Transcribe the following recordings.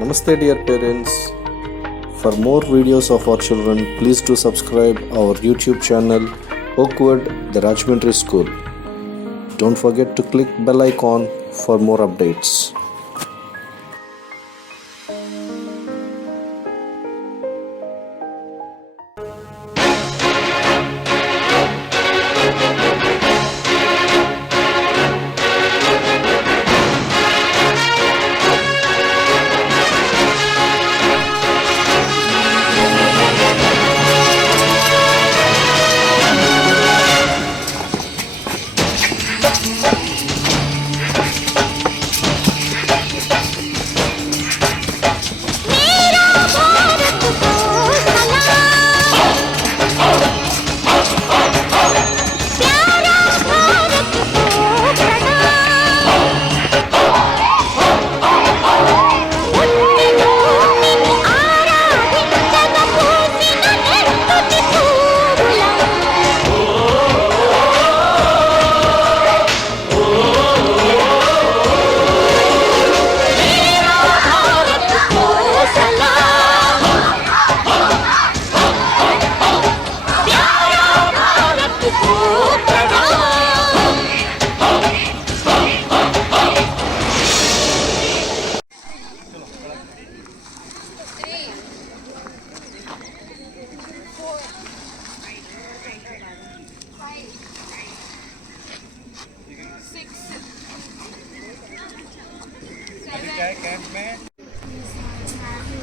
Namaste dear parents. For more videos of our children, please do subscribe our YouTube channel Oakwood the Rajahmundry School. Don't forget to click bell icon for more updates.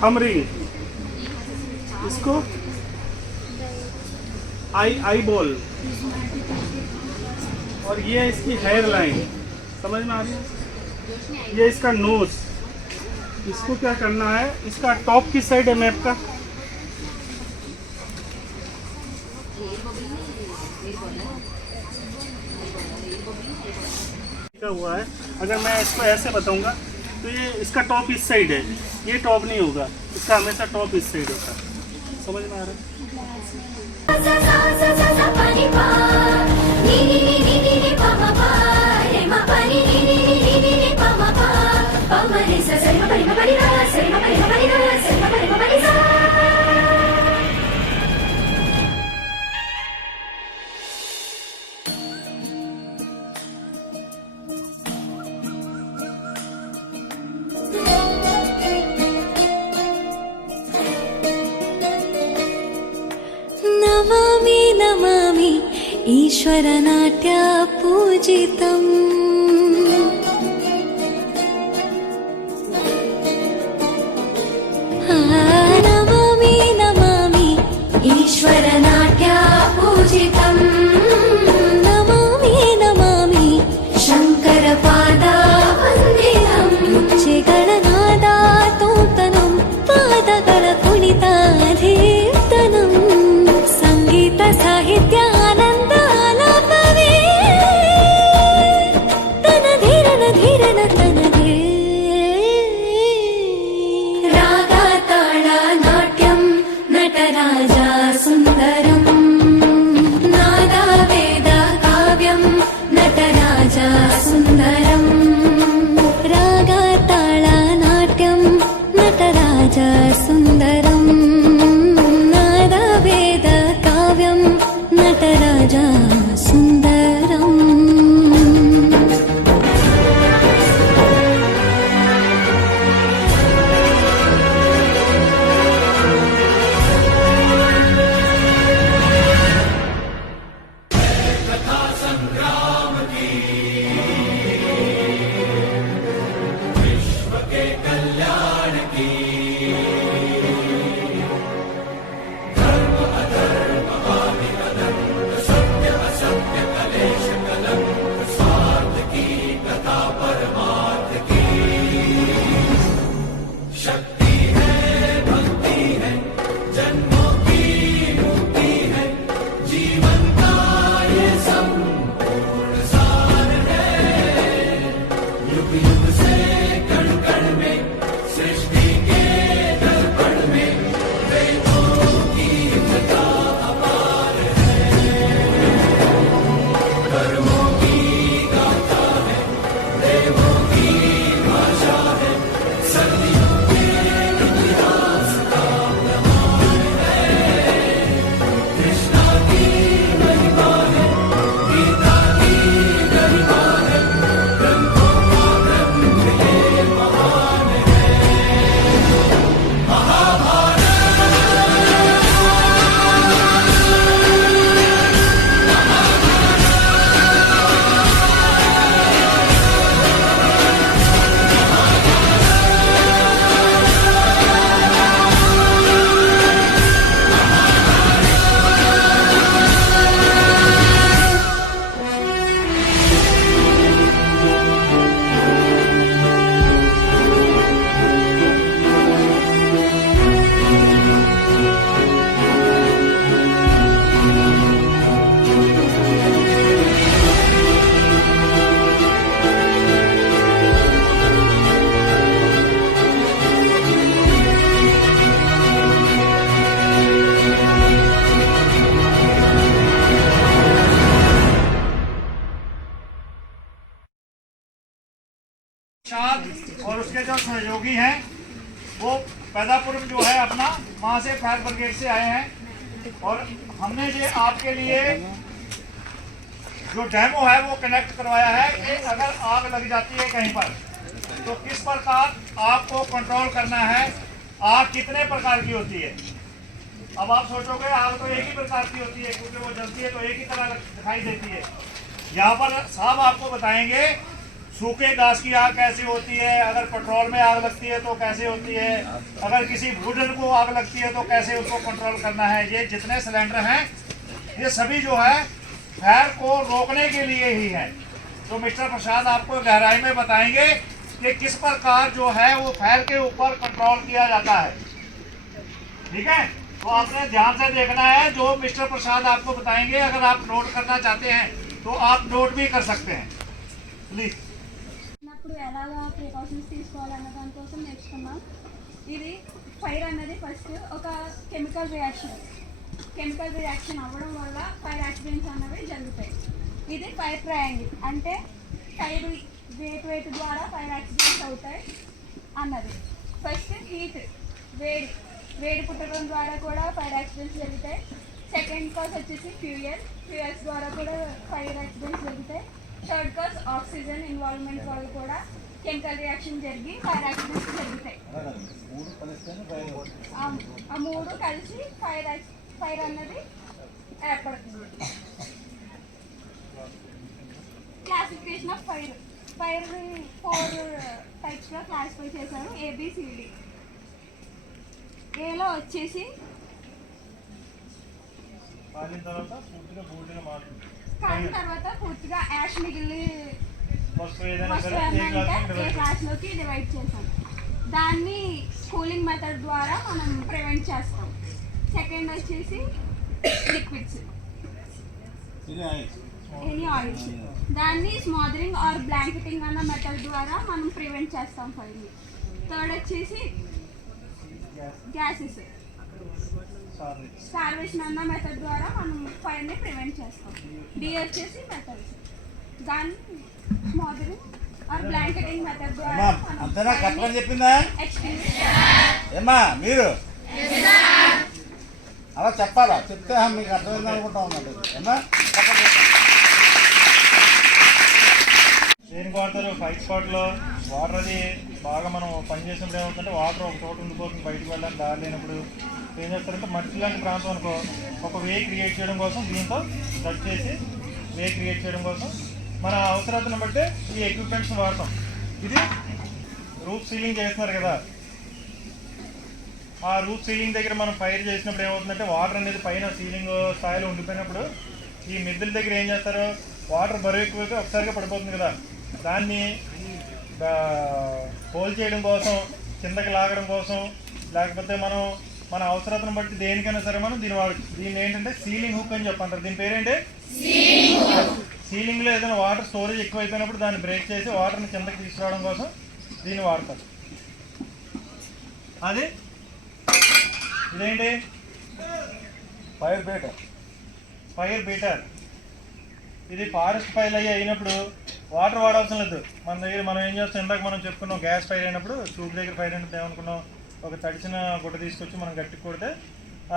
हमरी इसको eye ball और ये इसकी hair line समझ में आ रही है। ये इसका नोज, इसको क्या करना है, इसका टॉप किस साइड है मैप का? हुआ है। अगर मैं इसको ऐसे बताऊंगा तो ये इसका टॉप इस साइड है, ये टॉप नहीं होगा, इसका हमेशा टॉप इस साइड होता है। समझ में आ रहा है? नमामि नमामि ईश्वरनाट्य पूजितम् नमामि नमामि ईश्वरनाट्य पूजितम् नमामि नमामि शङ्करपादा वन्दितम् उच्चगणनादा तोतनं पादಗಳ ಕುಣಿತಾಧೀರ್ತನಂ ಸಂಗೀತ ಸಾಹಿತ್ಯ ಆನಂದ ಆಲಾಪವೇ ತನಧೀರನ ಧೀರನ ತನದೇ ರಾಗ ತಾಳ ನಾಟ್ಯಂ ನಟರಾಜ ಸುಂದರಂ ನಾದ ವೇದ ಕಾವ್ಯಂ ನಟರಾಜ ಸುಂದರಂ ರಾಗ ತಾಳ ನಾಟ್ಯಂ ನಟರಾಜ ಸುಂದರಂ ನಾದ ವೇದ ಕಾವ್ಯಂ ನಟರಾಜ ಸುಂದರಂ सहयोगी हैं, वो पैदापुर में जो है अपना वहाँ से फायर ब्रिगेड से आए हैं और हमने ये आपके लिए जो डेमो है वो कनेक्ट करवाया है कि अगर आग लग जाती है कहीं पर तो किस प्रकार आपको कंट्रोल करना है। आग कितने प्रकार की होती है। अब आप सोचोगे आग तो एक ही प्रकार की होती है क्योंकि वो जलती है तो एक ही तरह दिखाई देती है। यहाँ पर साहब आपको बताएंगे सूखे घास की आग कैसे होती है, अगर पेट्रोल में आग लगती है तो कैसे होती है, अगर किसी भोजन को आग लगती है तो कैसे उसको कंट्रोल करना है। ये जितने सिलेंडर हैं ये सभी जो है फायर को रोकने के लिए ही है। तो मिस्टर प्रसाद आपको गहराई में बताएंगे कि किस प्रकार जो है वो फायर के ऊपर कंट्रोल किया जाता है। ठीक है, तो आपने ध्यान से देखना है जो मिस्टर प्रसाद आपको बताएंगे। अगर आप नोट करना चाहते हैं तो आप नोट भी कर सकते हैं प्लीज। అప్పుడు ఎలాగా ప్రికాషన్స్ తీసుకోవాలన్న దానికోసం నేర్చుకున్నాం. ఇది ఫైర్ అన్నది ఫస్ట్ ఒక కెమికల్ రియాక్షన్ అవ్వడం వల్ల ఫైర్ యాక్సిడెంట్స్ అన్నవి జరుగుతాయి. ఇది ఫైర్ ట్రయాంగిల్ అంటే ఫైర్ వెయిట్ ద్వారా ఫైర్ యాక్సిడెంట్స్ అవుతాయి అన్నది. ఫస్ట్ హీట్ వేడి పుట్టడం ద్వారా కూడా ఫైర్ యాక్సిడెంట్స్ జరుగుతాయి. సెకండ్ కాజ్ వచ్చేసి ఫ్యూయల్స్ ద్వారా కూడా ఫైర్ యాక్సిడెంట్స్ జరుగుతాయి. థర్డ్ కాజ్ ఆక్సిజన్ ఇన్వాల్వ్మెంట్ వల్ల కూడా కెమికల్ రియాక్షన్ జరిగి ఫైర్ యాక్సిడెంట్స్ జరుగుతాయి. ఆ మూడు కలిసి ఫైర్ అన్నది ఏర్పడుతుంది. క్లాసిఫికేషన్ ఆఫ్ ఫైర్ 4 టైప్స్గా క్లాసిఫై చేశారు. ABCD. ఏలో వచ్చేసి కాలిన తర్వాత పూర్తిగా యాష్ మిగిలి ఏ క్లాస్లోకి డివైడ్ చేసాం. దాన్ని కూలింగ్ మెథడ్ ద్వారా మనం ప్రివెంట్ చేస్తాం. సెకండ్ వచ్చేసి లిక్విడ్స్, ఎనీ ఆయిల్స్, దాన్ని స్మాదరింగ్ ఆర్ బ్లాంకెటింగ్ అన్న మెథడ్ ద్వారా మనం ప్రివెంట్ చేస్తాం ఫైర్ని. థర్డ్ వచ్చేసి గ్యాసెస్, స్టార్వేషన్ అన్న మెథడ్ ద్వారా మనం ఫైర్ని ప్రివెంట్ చేస్తాం. డి వచ్చేసి మెథడ్స్, దాన్ని స్మాదరింగ్ ఆర్ బ్లాంకెటింగ్ మెథడ్ ద్వారా చెప్పిందా ఏమ్మా మీరు అలా చెప్పాలా, చెప్తే మీకు అర్థమైంది అనుకుంటా ఉన్నట్టు. ఏమ్మా దేనికి వాడతారు? ఫైర్ స్పాట్లో వాటర్ అది బాగా మనం పని చేసినప్పుడు ఏమవుతుందంటే వాటర్ ఒక చోట ఉండిపోతుంది, బయటకు వెళ్ళడానికి దారి లేనప్పుడు ఏం చేస్తారంటే మట్టి లాంటి ప్రాంతం అనుకో ఒక వే క్రియేట్ చేయడం కోసం దీంతో కట్ చేసి వే క్రియేట్ చేయడం కోసం మన అవసరాలను బట్టి ఈ ఎక్విప్మెంట్స్ వాడతాం. ఇది రూఫ్ సీలింగ్ చేస్తున్నారు కదా, ఆ రూఫ్ సీలింగ్ దగ్గర మనం ఫైర్ చేసినప్పుడు ఏమవుతుందంటే వాటర్ అనేది పైన సీలింగ్ స్థాయిలో ఉండిపోయినప్పుడు ఈ మిద్దెల దగ్గర ఏం చేస్తారు, వాటర్ బరువు ఎక్కువైతే ఒకసారిగా పడిపోతుంది కదా, దాన్ని హోల్ చేయడం కోసం, కిందకి లాగడం కోసం, లేకపోతే మనం మన అవసరాలను బట్టి దేనికైనా సరే మనం దీన్ని ఏంటంటే సీలింగ్ హుక్ అని చెప్పంటారు. దీని పేరేంటి? సీలింగ్లో ఏదైనా వాటర్ స్టోరేజ్ ఎక్కువ అయిపోయినప్పుడు దాన్ని బ్రేక్ చేసి వాటర్ని కిందకి తీసుకురావడం కోసం దీన్ని వాడతారు. అది ఇదేంటి? Fire beater. ఇది ఫారెస్ట్ ఫైర్ అయినప్పుడు వాటర్ వాడాల్సిన లేదు. మన దగ్గర మనం ఏం చేస్తాం, ఇందాక మనం చెప్పుకున్నాం గ్యాస్ ఫైర్ అయినప్పుడు, ట్యూబ్ దగ్గర ఫైర్ అయినప్పుడు ఏమనుకున్నాం, ఒక తడిచిన గుడ్డ తీసుకొచ్చి మనం గట్టి కొడితే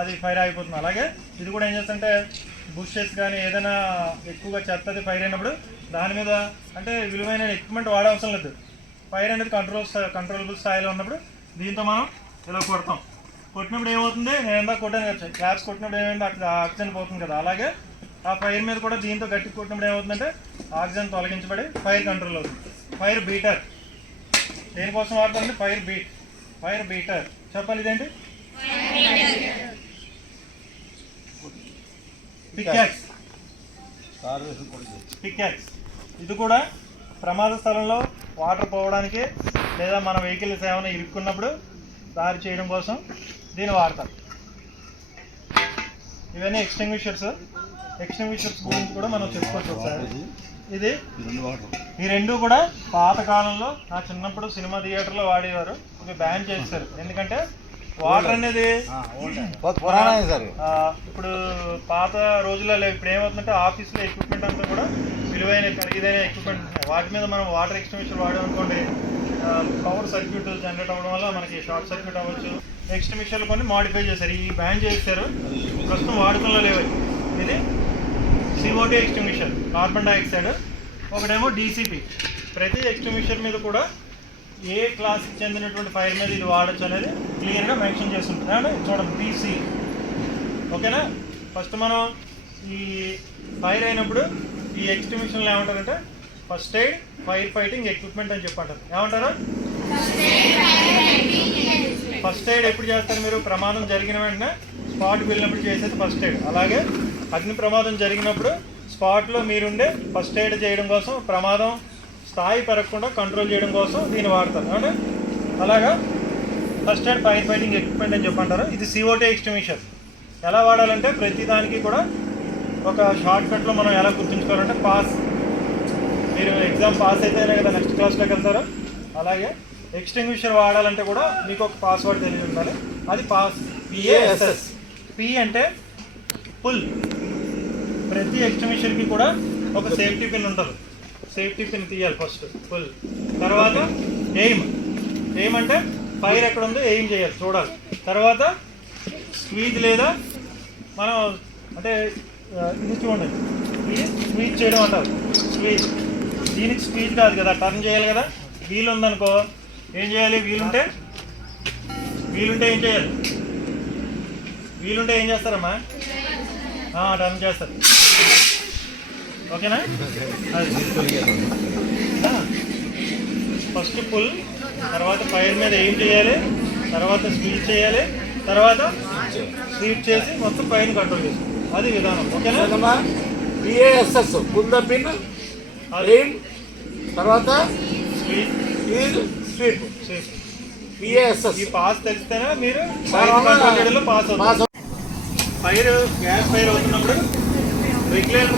అది ఫైర్ అయిపోతుంది. అలాగే ఇది కూడా ఏం చేస్తుంటే బుషెస్ కానీ ఏదైనా ఎక్కువగా చెత్తది ఫైర్ అయినప్పుడు దాని మీద అంటే విలువైన ఎక్విప్మెంట్ వాడవసరం లేదు. ఫైర్ అనేది కంట్రోలబుల్ స్థాయిలో ఉన్నప్పుడు దీంతో మనం ఇలా కొడతాం. కొట్టినప్పుడు ఏమవుతుంది, నేను ఎంత కొట్టాను కదా, క్లాప్స్ కొట్టినప్పుడు ఏమైంది అక్కడ ఆక్సిజన్ పోతుంది కదా, అలాగే ఆ ఫైర్ మీద కూడా దీంతో గట్టి కొట్టినప్పుడు ఏమవుతుందంటే ఆక్సిజన్ తొలగించబడి ఫైర్ కంట్రోల్ అవుతుంది. ఫైర్ బీటర్ దేనికోసం వాడుతుంది? ఫైర్ బీటర్ చెప్పాలి. ఇదేంటి? పికాక్స్. ఇది కూడా ప్రమాద స్థలంలో వాటర్ పోవడానికి లేదా మన వెహికల్స్ ఏమైనా ఇరుక్కున్నప్పుడు దారి చేయడం కోసం దీన్ని వాడతారు. ఇవన్నీ ఎక్స్టింగ్విషర్స్ గురించి కూడా మనం చెప్పుకోవచ్చు ఒకసారి. ఇది ఈ రెండు కూడా పాతకాలంలో నా చిన్నప్పుడు సినిమా థియేటర్లో వాడేవారు. ఇవి బ్యాన్ చేస్తారు ఎందుకంటే వాటర్ అనేది ఇప్పుడు పాత రోజుల్లో లేవు. ఇప్పుడు ఏమవుతుందంటే ఆఫీస్లో ఎక్విప్మెంట్ అంతా కూడా విలువైన ఖరీదైన ఎక్విప్మెంట్, వాటి మీద మనం వాటర్ ఎక్స్టింగ్విషర్ వాడామనుకోండి పవర్ సర్క్యూట్ జనరేట్ అవ్వడం వల్ల మనకి షార్ట్ సర్క్యూట్ అవ్వచ్చు. ఎక్స్టింగ్విషర్లు కొన్ని మాడిఫై చేశారు, ఈ బ్యాన్ చేశారు, ప్రస్తుతం వాడుకలో లేవు. ఇది CO2 ఎక్స్టింగ్విషర్, కార్బన్ డైఆక్సైడ్. ఒకటేమో DCP. ప్రతి ఎక్స్టింగ్విషర్ మీద కూడా ఏ క్లాస్కి చెందినటువంటి ఫైర్ మీద ఇది వాడచ్చు అనేది క్లియర్గా మెన్షన్ చేస్తుంటుంది. చూడండి PC. ఓకేనా. ఫస్ట్ మనం ఈ ఫైర్ అయినప్పుడు ఈ ఎక్స్టింగ్విషన్లో ఏమంటారంటే first aid fire fighting equipment అని చెప్పంటారు. ఏమంటారు? ఫస్ట్ ఎయిడ్ ఎప్పుడు చేస్తారు మీరు? ప్రమాదం జరిగిన వెంటనే స్పాట్కి వెళ్ళినప్పుడు చేసేది ఫస్ట్ ఎయిడ్. అలాగే అగ్ని ప్రమాదం జరిగినప్పుడు స్పాట్లో మీరుండే ఫస్ట్ ఎయిడ్ చేయడం కోసం, ప్రమాదం స్థాయి పెరగకుండా కంట్రోల్ చేయడం కోసం దీన్ని వాడతారు. అంటే అలాగా first aid fire fighting equipment అని చెప్పంటారు. ఇది CO2 ఎక్స్టింగ్విషర్. ఎలా వాడాలంటే ప్రతి దానికి కూడా ఒక షార్ట్ కట్లో మనం ఎలా గుర్తుంచుకోవాలంటే పాస్. మీరు ఎగ్జామ్ పాస్ అయితేనే కదా నెక్స్ట్ క్లాస్లోకి వెళ్తారు. అలాగే ఎక్స్టింగ్విషర్ వాడాలంటే కూడా మీకు ఒక పాస్వర్డ్ తెలిసి ఉండాలి. అది పాస్, PASS. P అంటే పుల్. ప్రతి ఎక్స్టింగ్విషర్కి కూడా ఒక సేఫ్టీ పిన్ ఉంటుంది. సేఫ్టీ పిన్ తీయాలి ఫస్ట్, పుల్. తర్వాత ఎయిమ్. ఎయిమ్ అంటే ఫైర్ ఎక్కడ ఉందో ఎయిమ్ చేయాలి, చూడాలి. తర్వాత స్క్వీజ్ లేదా మనం అంటే ఇది చూడండి, స్క్వీజ్ చేయడం అంటారు. స్క్వీజ్. దీనికి స్క్వీజ్ కాదు కదా, టర్న్ చేయాలి కదా. వీల్ ఉందనుకో ఏం చేయాలి? వీలుంటే ఏం చేయాలి? వీలుంటే ఏం చేస్తారమ్మా? టర్న్ చేస్తారు. ఓకేనా? అది ఫస్ట్ పుల్, తర్వాత ఫైర్ మీద ఏం చేయాలి, తర్వాత స్పీడ్ చేయాలి, తర్వాత స్వీప్ చేసి మొత్తం ఫైర్ని కంట్రోల్ చేసి, అది విధానం. ఓకేనా? PASS pull the pin, aim, తర్వాత స్వీప్, స్వీప్. PASS. ఈ పాస్ తెలిస్తేనే మీరు ఫైర్ కంట్రోల్ చేయడంలో పాస్ అవుతారు. ఫైర్, గ్యాస్ ఫైర్ అవుతున్నప్పుడు రెగ్యులేటర్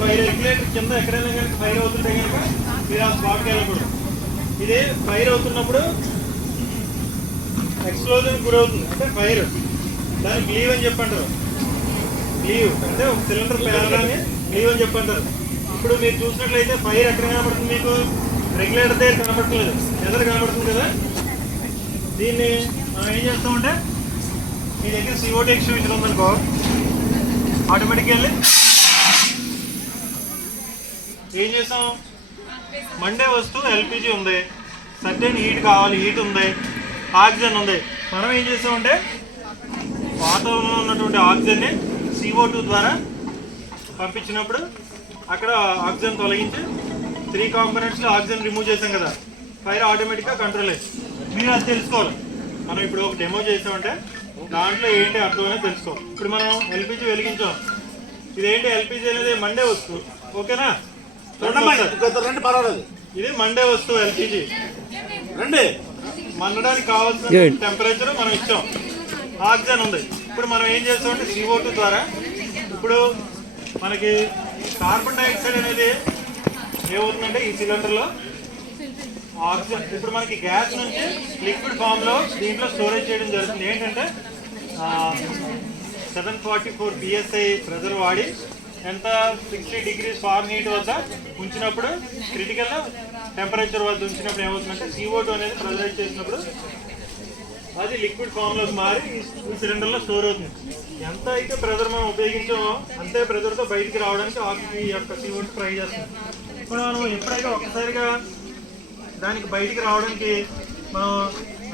ఫైర్ రెగ్యులేటర్ కింద ఎక్కడైనా కనుక ఫైర్ అవుతుంటే కనుక మీరు ఆ స్పాట్కి వెళ్ళకూడదు. ఇది ఫైర్ అవుతున్నప్పుడు ఎక్స్ప్లోజన్ గురవుతుంది అంటే ఫైర్, దాన్ని గ్లీవ్ అని చెప్పంటారు. గ్లీవ్ అంటే ఒక సిలిండర్ పేరడాన్ని గ్లీవ్ అని చెప్పంటారు. ఇప్పుడు మీరు చూసినట్లయితే ఫైర్ ఎక్కడ కనబడుతుంది? మీకు రెగ్యులేటర్ దగ్గర కనబడట్లేదు, ఎదురు కనబడుతుంది కదా. దీన్ని మనం ఏం చేస్తామంటే మీ దగ్గర CO2 ఎక్స్టింగ్విషర్ ఉందనుకో, ఆటోమేటిక్గా వెళ్ళి ఏం చేస్తాం? మండే వస్తువు LPG ఉంది, సర్టెన్ హీట్ కావాలి, హీట్ ఉంది, ఆక్సిజన్ ఉంది. మనం ఏం చేస్తామంటే వాతావరణంలో ఉన్నటువంటి ఆక్సిజన్ని CO2 ద్వారా పంపించినప్పుడు అక్కడ ఆక్సిజన్ తొలగించి 3 కాంపోనెంట్స్లో ఆక్సిజన్ రిమూవ్ చేసాం కదా, ఫైర్ ఆటోమేటిక్గా కంట్రోల్ అయ్యింది. మీరు అది తెలుసుకోవాలి. మనం ఇప్పుడు ఒక డెమో చేసామంటే దాంట్లో ఏంటి అర్థమైనా తెలుసుకోవాలి. ఇప్పుడు మనం LPG వెలిగించాం, ఇదేంటి? LPG అనేది మండే వస్తువు. ఓకేనా? రండి, పర్వాలేదు. ఇది మండే వస్తువు LPG. రండి. మండడానికి కావాల్సిన టెంపరేచర్ మనం ఇచ్చాం, ఆక్సిజన్ ఉంది. ఇప్పుడు మనం ఏం చేస్తామంటే CO2 ద్వారా ఇప్పుడు మనకి కార్బన్ డైఆక్సైడ్ అనేది ఏమవుతుందంటే ఈ సిలిండర్లో ఆక్సిజన్ ఇప్పుడు మనకి గ్యాస్ నుంచి లిక్విడ్ ఫామ్లో దీంట్లో స్టోరేజ్ చేయడం జరుగుతుంది. ఏంటంటే 744 PSI ప్రెజర్ వాడి ఎంత 60 degrees ఫారెన్హీట్ వద్ద ఉంచినప్పుడు, క్రిటికల్ టెంపరేచర్ వద్ద ఉంచినప్పుడు ఏమవుతుందంటే CO2 అనేది ప్రెజరైజ్ చేసినప్పుడు అది లిక్విడ్ ఫామ్లోకి మారి ఈ సిలిండర్లో స్టోర్ అవుతుంది. ఎంత అయితే ప్రెజర్ మనం ఉపయోగించామో అంతే ప్రెజర్తో బయటికి రావడానికి ఈ యొక్క CO2 ట్రై చేస్తుంది. ఇప్పుడు మనం ఎప్పుడైతే ఒక్కసారిగా దానికి బయటికి రావడానికి మనం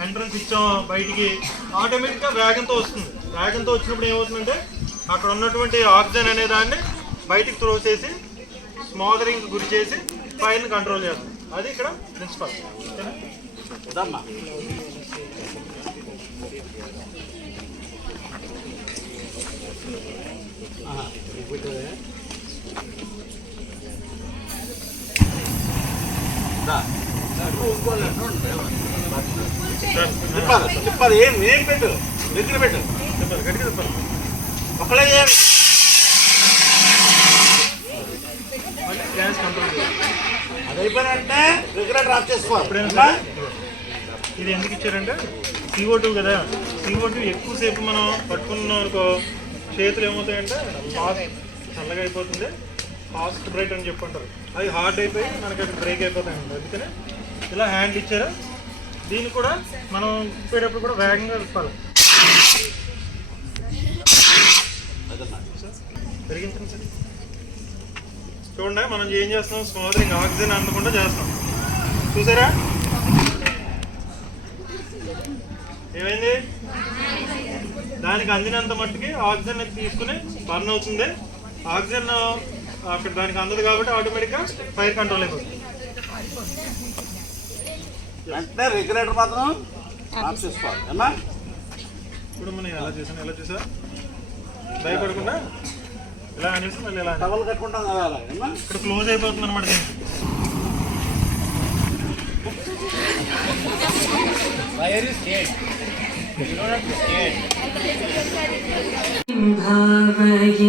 ఎంట్రన్స్ ఇచ్చామో బయటికి ఆటోమేటిక్గా వేగంతో వస్తుంది. వేగంతో వచ్చినప్పుడు ఏమవుతుందంటే అక్కడ ఉన్నటువంటి ఆక్సిజన్ అనే దాన్ని బయటికి త్రో చేసి స్మాదరింగ్ గురి చేసి ఫైర్ని కంట్రోల్ చేస్తుంది. అది ఇక్కడ ప్రిన్సిపల్. ఓకేనా? చెప్పాలి. ఏం పెట్టు, దగ్గర పెట్టు, గట్టిగా చెప్పాలి. ఒకళ్ళే చేయాలి. గ్యాస్ కంట్రోల్ చేయాలి. అది అయిపోయినంటే రెగ్యులేటర్ ఆఫ్ చేసుకోవాలి. ఎప్పుడైనా ఇది ఎందుకు ఇచ్చారంటే CO2 కదా, CO2 ఎక్కువసేపు మనం పట్టుకున్నాం అనుకో చేతులు ఏమవుతాయంటే చల్లగా అయిపోతుంది, ఫాస్ట్ బ్రేక్ అని చెప్పంటారు. అది హార్డ్ అయిపోయి మనకి అది బ్రేక్ అయిపోతాయి. అందుకనే ఇలా హ్యాండ్ ఇచ్చారు. దీన్ని కూడా మనం తిప్పేటప్పుడు కూడా వేగంగా తిప్పాలి. పెరిగించండి సార్. చూడండి మనం ఏం చేస్తున్నాం, స్మోదరింగ్ ఆక్సిజన్ అందకుండా చేస్తాం. చూసారా ఏమైంది? దానికి అందినంత మట్టుకి ఆక్సిజన్ తీసుకుని బర్న్ అవుతుంది. ఆక్సిజన్ అక్కడ దానికి అందదు కాబట్టి ఆటోమేటిక్గా ఫైర్ కంట్రోల్ అయిపోతుంది. వెంటనే రెగ్యులేటర్ మాత్రం ఆఫ్ చేసుకోవాలి అమ్మా. ఇప్పుడు మనం ఎలా చూసా భయపడకుండా ఇలా అనేసి మళ్ళీ ఇలా టవల్ కట్టుకుంటాం కదా అమ్మా. ఇక్కడ క్లోజ్ అయిపోతుంది అనమాట. Thank you.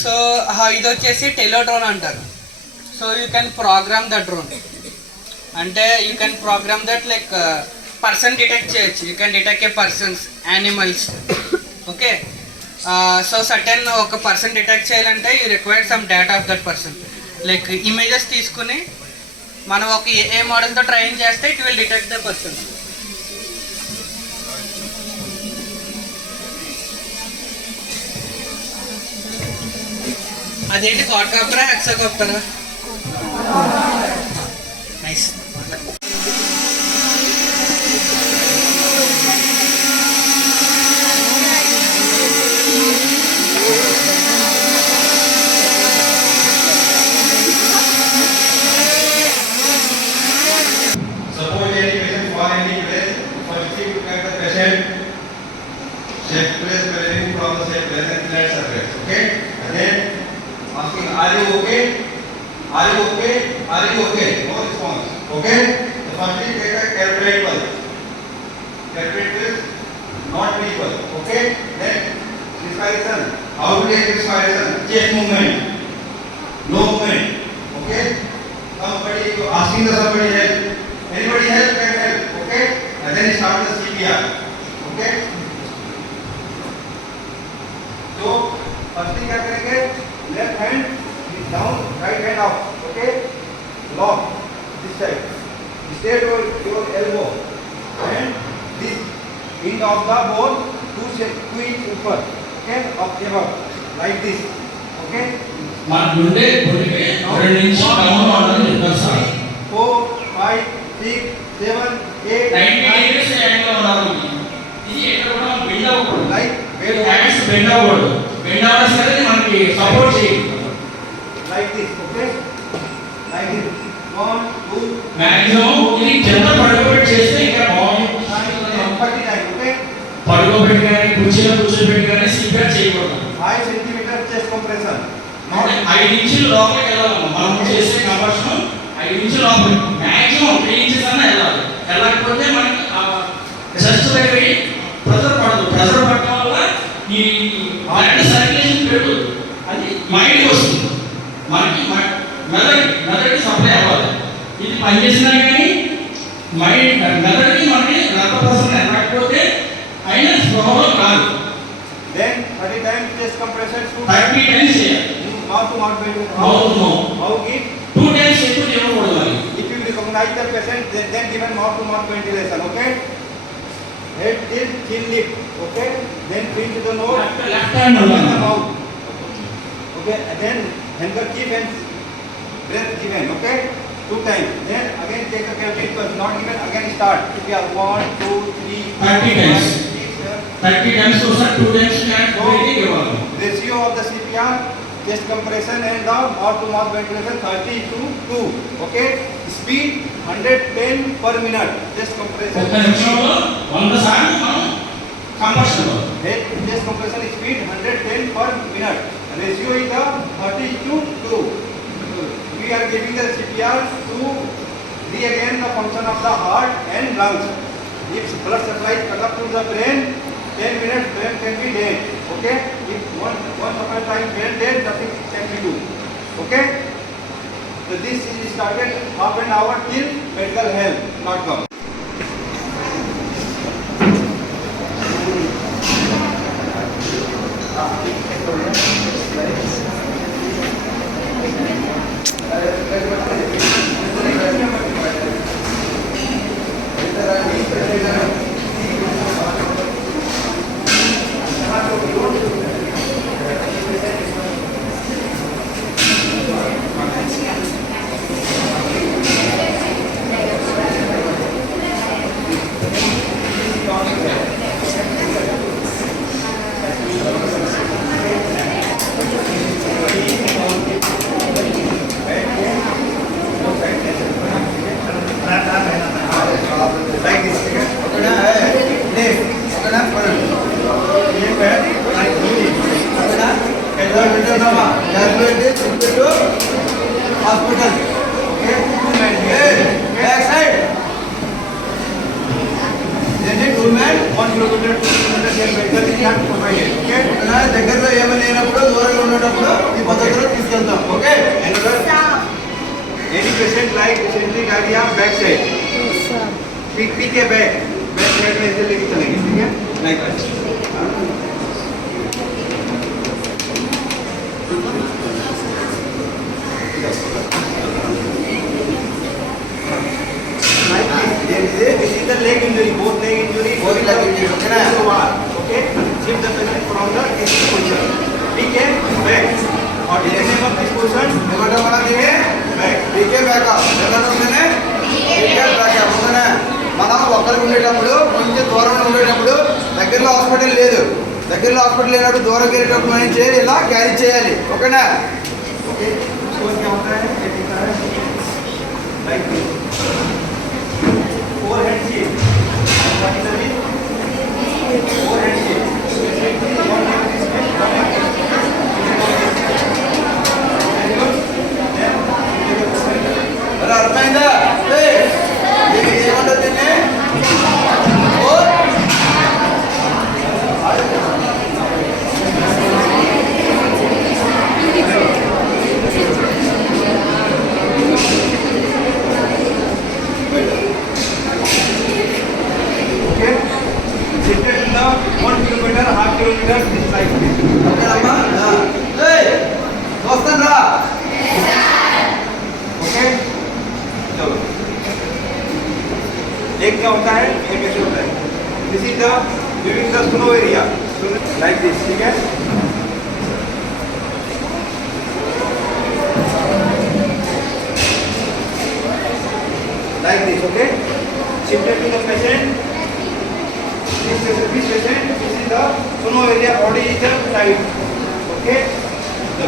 సో ఇది వచ్చేసి టెలోడ్రోన్ అంటారు. So you can program the drone, అంటే you can program that like person detect చేయొచ్చు. You can detect a persons, animals. Okay, so certain ఒక పర్సన్ డిటెక్ట్ చేయాలంటే you required some data of that person. Like images తీసుకుని మనం ఒక ఏ మోడల్తో train చేస్తే it will detect the person. అదేంటి క్వాడ్కాప్టరా, హెక్సాకాప్టరా? Nice. Suppose any patient for any place, for which you get the patient safe place varying from the safe place and flat surface. Okay? And then asking, are you okay? Are you okay? Are you okay? No response. Okay? The firstly take a calculate pulse. Calculate is not people. Okay? Then respiration. How to take respiration? Chest movement. No movement. Okay? Somebody asking the somebody help. Anybody help can help. Okay? And then start the CPR. Okay? So first thing क्या करेंगे? Left hand is down, right hand up. Okay? Lock this side. Straight your elbow. And this end of the bone 2 inch upper. Okay? Up above. Like this. Okay? మన గుండె గుండెకి 2 నిమిషాలు down అవ్వాలని చెప్తారు sir. 4, 5, 6, 7, 8, 90 degrees angle ఉండాలి. ఇది ఎక్కడ కూడా బెండ్ అవ్వకూడదు. like హ్యాండ్స్ బెండ్ అవ్వకూడదు. బెండ్ అవ్వడం సరే మనకి సపోర్ట్ చేయాలి. like this. Okay? Like this. 1, 2, maximum ఇది కింద పడుకోబెట్టి చేస్తే ఇంకా బాగుంటుంది. 39. Okay? పడుకోబెట్టి కానీ కుర్చీలో కూర్చోబెట్టి కానీ సిపిఆర్ చేయకూడదు. 5 centimeter chest compression. అంటే 5 ఇంచుల లోపలికి వెళ్ళాలి. మనం చేసే కంప్రెషన్ 5 ఇంచుల లోపలికి మాక్సిమం 3 ఇంచెస్ అన్నా వెళ్ళాలి. వెళ్ళకపోతే మనకి చెస్ట్ దగ్గర ప్రెషర్ పడదు. ప్రెషర్ పడటం వల్ల ఈ బ్లడ్ సర్క్యులేషన్ పెరుగుతుంది. అది మైండ్కి వస్తుంది. మనకి మెదడుకి సప్లై అవ్వాలి. ఇది పనిచేసినా కానీ మెదడుకి మనకి రక్త ప్రసరణ రాకపోతే అయినా స్పృహలో రాదు. Then 30 times chest compression. 30 times చేయాలి. Mouth to mouth ventilation. Mouth to mouth. Mouth give. 2 times ఎక్కువ చేయకూడదు మరి. If you recognize the patient, then given mouth to mouth ventilation. Okay? Head tilt, chin lift. Okay? Then pinch the nose. Left hand open the ఉండాలి. mouth. Okay? And then handkerchief and breath given. Okay? 2 times. Then again take the calculate first. Not given. Again start. If you are 1, 2, 3, 30 times. 30 times ఒకసారి 2 times breathing ఇవ్వాలి. Ratio of the CPR, chest compression and the mouth to mouth ventilation 30:2. Okay? Speed 110 per minute. Chest compression. ఒక నిమిషంలో 100 సార్లు మనం compression ఇవ్వాలి. Head chest compression speed 110 per minute. Ratio is the 30:2. we are giving the CPR to regain the function of the heart and lungs. If blood supply is cut up to the brain, 10 minutes brain can be dead. Okay? If one supply time brain dead, nothing can be do. Okay? So this is started half an hour till medical help not come. దగ్గరలో ఏమైనా లేనప్పుడు దూరంగా ఉండేటప్పుడు ఈ పద్ధతిలో తీసుకెళ్తాం. Okay, any patient like dysentery diarrhea back side, पीठ के बैक साइड में ऐसे लेके चलेंगे. ठीक है, like this is the leg injury, both leg injury. Okay, shift the patient from the position. ठीक है, back. और ये name of this position, निकलने वाला देखिए, back. ठीक है, back up. निकलने वाले ठीक है, back up. होता है. మనం ఒక్కరికి ఉండేటప్పుడు కొంచెం దూరంలో ఉండేటప్పుడు దగ్గరలో హాస్పిటల్ లేదు, దగ్గరలో హాస్పిటల్ లేనప్పుడు దూరం వెళ్ళేటప్పుడు మనం చేయాలి, ఇలా క్యారీ చేయాలి. ఓకేనా? ఓకే, इसको क्या होता है, ये दिखता है like four hand shape, four hand shape. अरे अर्थమైందా? ఇది ఏమంటుంది? एक क्या होता है, एक कैसे होता है. This is the during the snow area, like this. ठीक है, like this. Okay, shifted to the patient. This patient, this is the snow area, body is the side. Okay, so